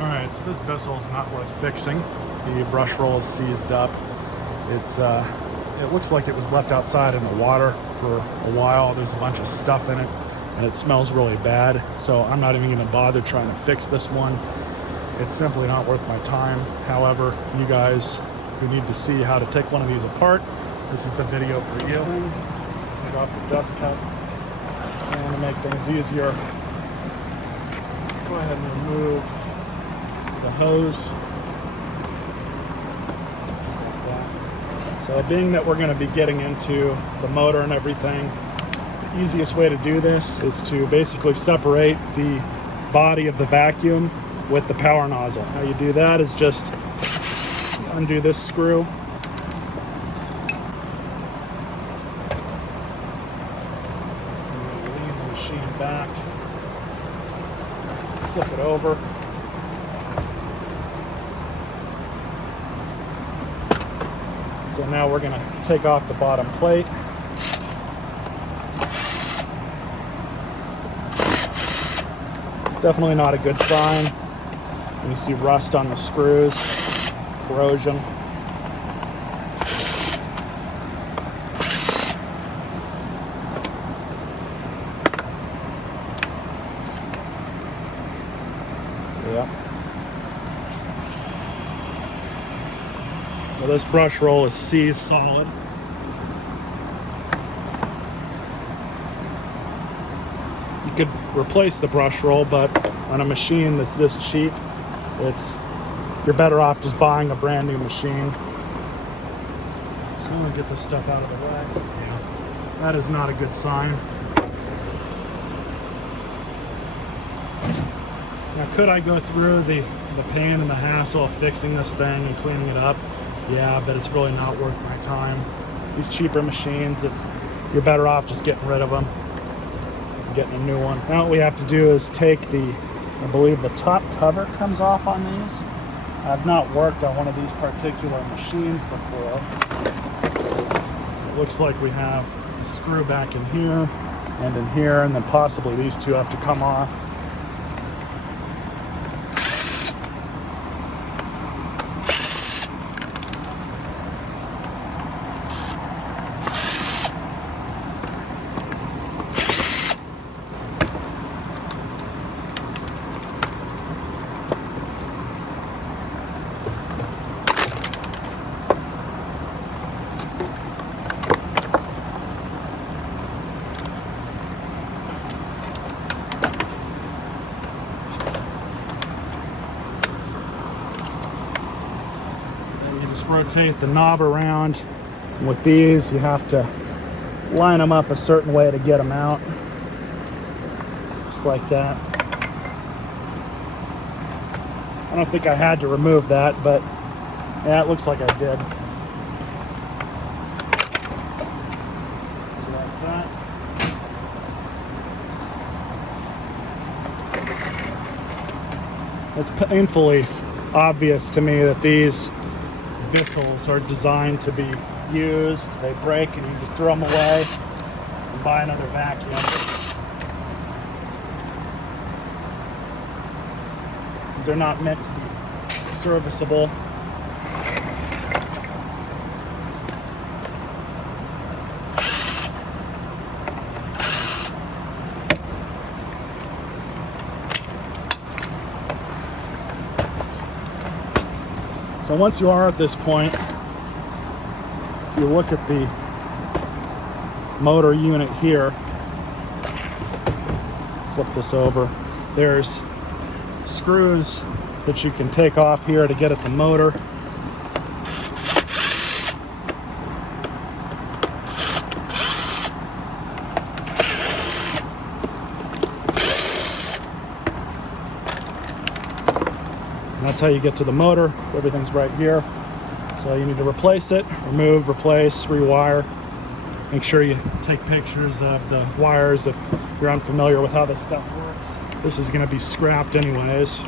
Alright, so this Bissell is not worth fixing. The brush roll is seized up. It looks like it was left outside in the water for a while. There's a bunch of stuff in it and it smells really bad. So I'm not even going to bother trying to fix this one. It's simply not worth my time. However, you guys who need to see how to take one of these apart, this is the video for you. Take off the dust cap. And to make things easier, go ahead and remove the hose. Just like that. So being that we're going to be getting into the motor and everything, the easiest way to do this is to basically separate the body of the vacuum with the power nozzle. How you do that is just undo this screw. Lean the machine back. Flip it over. So now we're going to take off the bottom plate. It's definitely not a good sign when you see rust on the screws, corrosion. Yeah. So this brush roll is seized solid. You could replace the brush roll, but on a machine that's this cheap, you're better off just buying a brand new machine. So I'm gonna get this stuff out of the way. Yeah, that is not a good sign. Now, could I go through the pain and the hassle of fixing this thing and cleaning it up? Yeah, but it's really not worth my time. These cheaper machines, you're better off just getting rid of them and getting a new one. Now what we have to do is take I believe the top cover comes off on these. I've not worked on one of these particular machines before. It looks like we have a screw back in here, and then possibly these two have to come off. Just rotate the knob around. And with these, you have to line them up a certain way to get them out. Just like that. I don't think I had to remove that, but yeah, it looks like I did. So that's that. It's painfully obvious to me that these Bissells are designed to be used. They break and you just throw them away and buy another vacuum. They're not meant to be serviceable. So once you are at this point, if you look at the motor unit here, flip this over, there's screws that you can take off here to get at the motor. And that's how you get to the motor. Everything's right here. So you need to replace it, remove, replace, rewire. Make sure you take pictures of the wires if you're unfamiliar with how this stuff works. This is going to be scrapped anyways.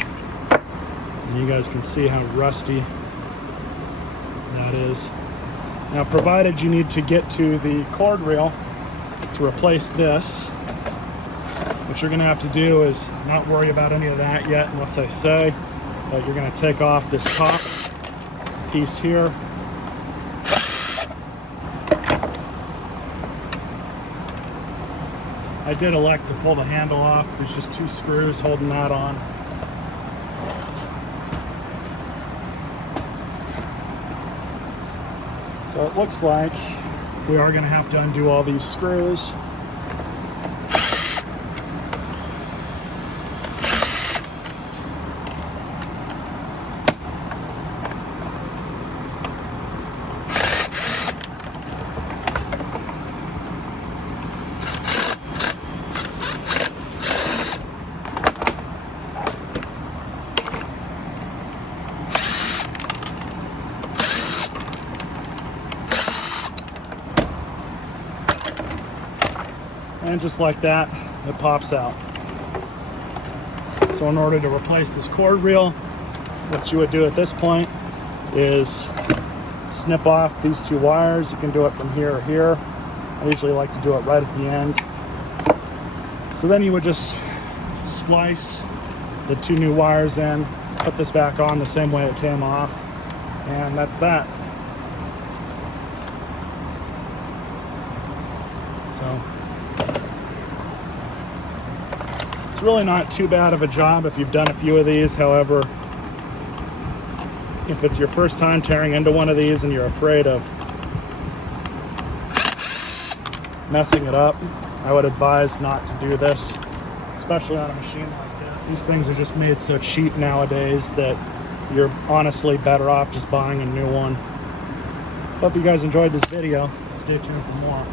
And you guys can see how rusty that is. Now, provided you need to get to the cord reel to replace this, what you're going to have to do is not worry about any of that yet unless I say. But you're going to take off this top piece here. I did elect to pull the handle off. There's just 2 screws holding that on. So it looks like we are going to have to undo all these screws. And just like that, it pops out. So in order to replace this cord reel, what you would do at this point is snip off these 2 wires. You can do it from here or here. I usually like to do it right at the end. So then you would just splice the 2 new wires in, put this back on the same way it came off, and that's that. So it's really not too bad of a job if you've done a few of these. However, if it's your first time tearing into one of these and you're afraid of messing it up, I would advise not to do this, especially on a machine like this. These things are just made so cheap nowadays that you're honestly better off just buying a new one. Hope you guys enjoyed this video. Stay tuned for more.